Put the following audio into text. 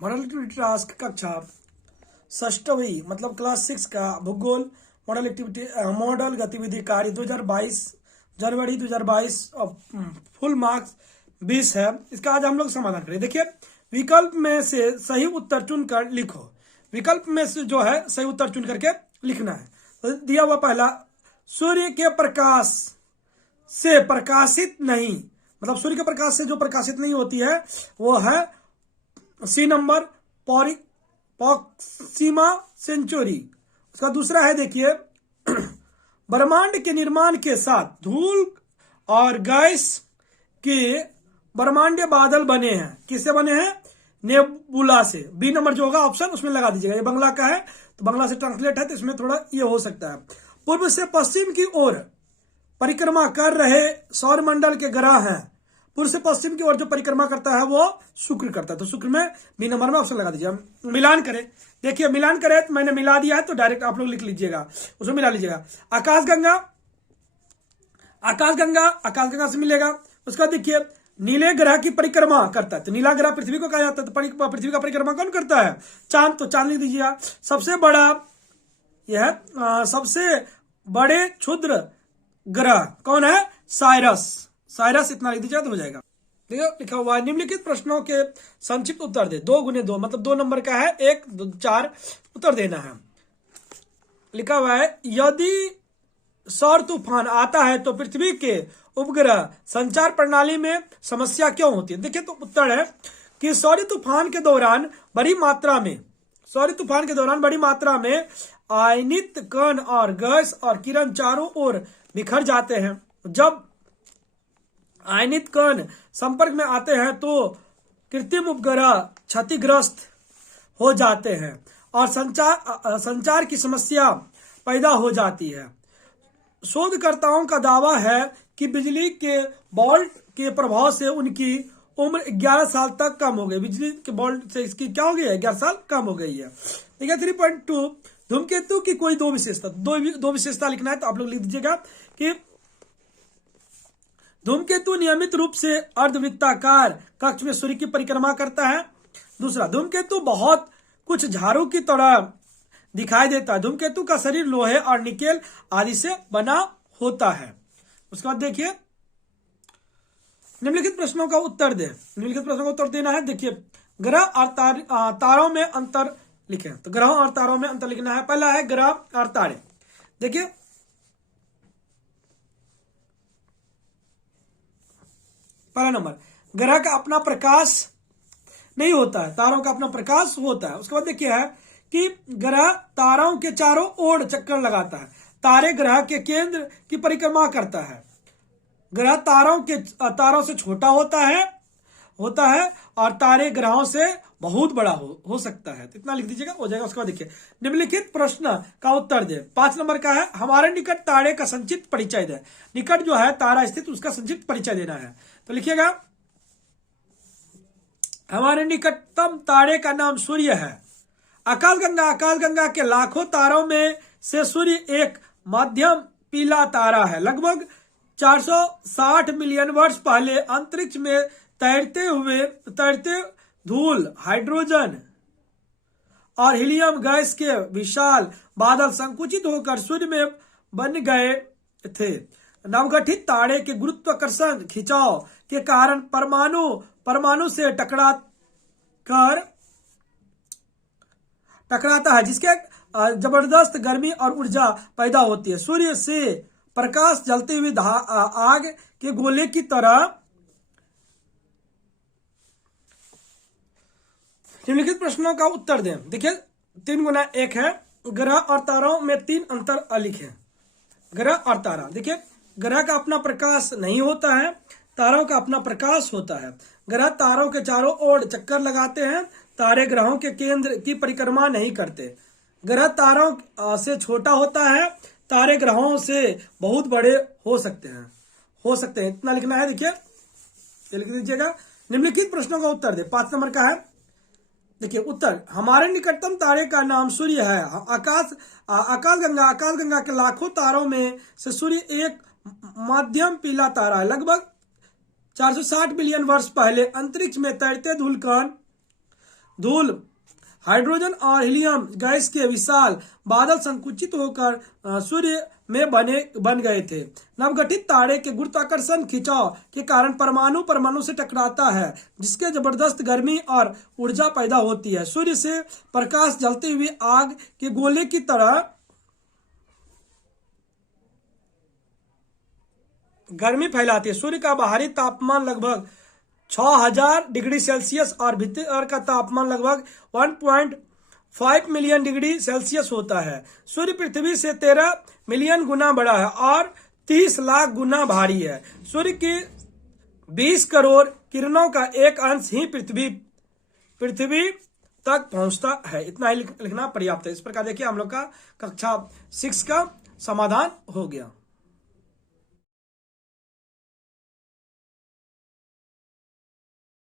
Model activity task कक्षा षष्ठवी मतलब class 6 का भूगोल मॉडल गतिविधि कार्य 2022 जनवरी 2022 और फुल मार्क्स 20 है। इसका आज हम लोग समाधान करें। देखिए, विकल्प में से सही उत्तर चुनकर लिखो। विकल्प में से जो है सही उत्तर चुन करके लिखना है। तो दिया हुआ पहला, सूर्य के प्रकाश से प्रकाशित नहीं, मतलब सूर्य के प्रकाश से जो प्रकाशित नहीं होती है वो है सी नंबर पॉक्सीमा सेंचुरी। उसका दूसरा है, देखिए, ब्रह्मांड के निर्माण के साथ धूल और गैस के ब्रह्मांडीय बादल बने हैं। किससे बने हैं? नेबुला से। बी नंबर जो होगा ऑप्शन उसमें लगा दीजिएगा। ये बंगला का है तो बंगला से ट्रांसलेट है तो इसमें थोड़ा ये हो सकता है। पूर्व से पश्चिम की ओर परिक्रमा कर रहे सौरमंडल के ग्रह हैं। पूर्व से पश्चिम की ओर जो परिक्रमा करता है वो शुक्र करता है, तो शुक्र में बी नंबर में ऑप्शन लगा दीजिए। मिलान करें, देखिए मिलान करें तो मैंने मिला दिया है तो डायरेक्ट आप लोग लिख लीजिएगा, उसमें मिला लीजिएगा। आकाशगंगा, आकाशगंगा से मिलेगा। उसका देखिए, नीले ग्रह की परिक्रमा करता है तो नीला ग्रह पृथ्वी को कहा जाता है, तो पृथ्वी का परिक्रमा कौन करता है? चांद, तो चांद लिख दीजिएगा। सबसे बड़ा यह सबसे बड़े क्षुद्र ग्रह कौन है? साइरस इतना लिख दीजिए तो हो जाएगा। देखो लिखा हुआ है, निम्नलिखित प्रश्नों के संक्षिप्त उत्तर दे। 2 गुने 2 मतलब 2 नंबर का है, 1 4 उत्तर देना है। लिखा हुआ है, यदि सौर तूफान आता है तो पृथ्वी के उपग्रह संचार प्रणाली में समस्या क्यों होती है? देखिए, तो उत्तर है कि सौर तूफान के दौरान बड़ी मात्रा में आयनित कण और गैस और किरण चारों ओर बिखर जाते हैं। जब आयनित कण संपर्क में आते हैं तो कृत्रिम उपग्रह क्षतिग्रस्त हो जाते हैं और संचार की समस्या पैदा हो जाती है। शोधकर्ताओं का दावा है कि बिजली के बोल्ट के प्रभाव से उनकी उम्र 11 साल तक कम हो गई। बिजली के बोल्ट से इसकी क्या हो गई है? 11 साल कम हो गई है। ठीक है। 3.2, धूमकेतु की कोई दो विशेषता लिखना है तो आप लोग लिख दीजिएगा कि धूमकेतु नियमित रूप से अर्धवृत्ताकार कक्ष में सूर्य की परिक्रमा करता है। दूसरा, धूमकेतु बहुत कुछ झाड़ू की तरह दिखाई देता है। धूमकेतु का शरीर लोहे और निकेल आदि से बना होता है। उसके बाद देखिए, निम्नलिखित प्रश्नों का उत्तर दे। निम्नलिखित प्रश्नों का उत्तर देना है। देखिए, ग्रह और तारों में अंतर लिखें, तो ग्रहों और तारों में अंतर लिखना है। पहला है ग्रह और तारे। देखिए, पहला नंबर, ग्रह का अपना प्रकाश नहीं होता है, तारों का अपना प्रकाश होता है। उसके बाद देखिए है कि ग्रह तारों के चारों ओर चक्कर लगाता है। तारे ग्रह के केंद्र की परिक्रमा करता है। ग्रह तारों से छोटा होता है और तारे ग्रहों से बहुत बड़ा हो सकता है। तो इतना लिख दीजिएगा, हो जाएगा। उसके बाद देखिए, निम्नलिखित प्रश्न का उत्तर दे। 5 नंबर का है, हमारे निकट तारे का संक्षिप्त परिचय दे। निकट जो है तारा स्थित उसका संक्षिप्त परिचय देना है। तो लिखिएगा, हमारे निकटतम तारे का नाम सूर्य है। आकाशगंगा के लाखों तारों में से सूर्य एक मध्यम पीला तारा है। लगभग 460 मिलियन वर्ष पहले अंतरिक्ष में तैरते धूल, हाइड्रोजन और हीलियम गैस के विशाल बादल संकुचित होकर सूर्य में बन गए थे। नवगठित तारे के गुरुत्वाकर्षण खिंचाव के कारण परमाणु से टकराता है, जिसके जबरदस्त गर्मी और ऊर्जा पैदा होती है। सूर्य से प्रकाश जलते हुए आग के गोले की तरह। निम्नलिखित प्रश्नों का उत्तर दें। देखिए, 3 गुना 1 है। ग्रह और तारों में 3 अंतर लिखें। ग्रह और तारा, देखिए, ग्रह का अपना प्रकाश नहीं होता है, तारों का अपना प्रकाश होता है। ग्रह तारों के चारों ओर चक्कर लगाते हैं, तारे ग्रहों के केंद्र की परिक्रमा नहीं करते। ग्रह तारों से छोटा होता है, तारे ग्रहों से बहुत बड़े हो सकते हैं। इतना लिखना है। देखिए, ये लिख दीजिएगा। निम्नलिखित प्रश्नों का उत्तर दे। 5 नंबर का है, देखिए उत्तर, हमारे निकटतम तारे का नाम सूर्य है। आकाशगंगा के लाखों तारों में से सूर्य एक मध्यम पीला तारा है। लगभग 460 बिलियन वर्ष पहले अंतरिक्ष में तैरते धूल, हाइड्रोजन और हीलियम गैस के विशाल बादल संकुचित होकर सूर्य में बन गए थे। नवगठित तारे के गुरुत्वाकर्षण खिंचाव के कारण परमाणु परमाणु से टकराता है, जिसके जबरदस्त गर्मी और ऊर्जा पैदा होती है। सूर्य से प्रकाश जलते हुए आग के गोले की तरह गर्मी फैलाती है। सूर्य का बाहरी तापमान लगभग 6000 डिग्री सेल्सियस और भीतर का तापमान लगभग 1.5 मिलियन डिग्री सेल्सियस होता है। सूर्य पृथ्वी से 13 मिलियन गुना बड़ा है और 30 लाख गुना भारी है। सूर्य की 20 करोड़ किरणों का एक अंश ही पृथ्वी तक पहुंचता है। इतना ही लिखना पर्याप्त है। इस प्रकार देखिए हम लोग का कक्षा 6 का समाधान हो गया।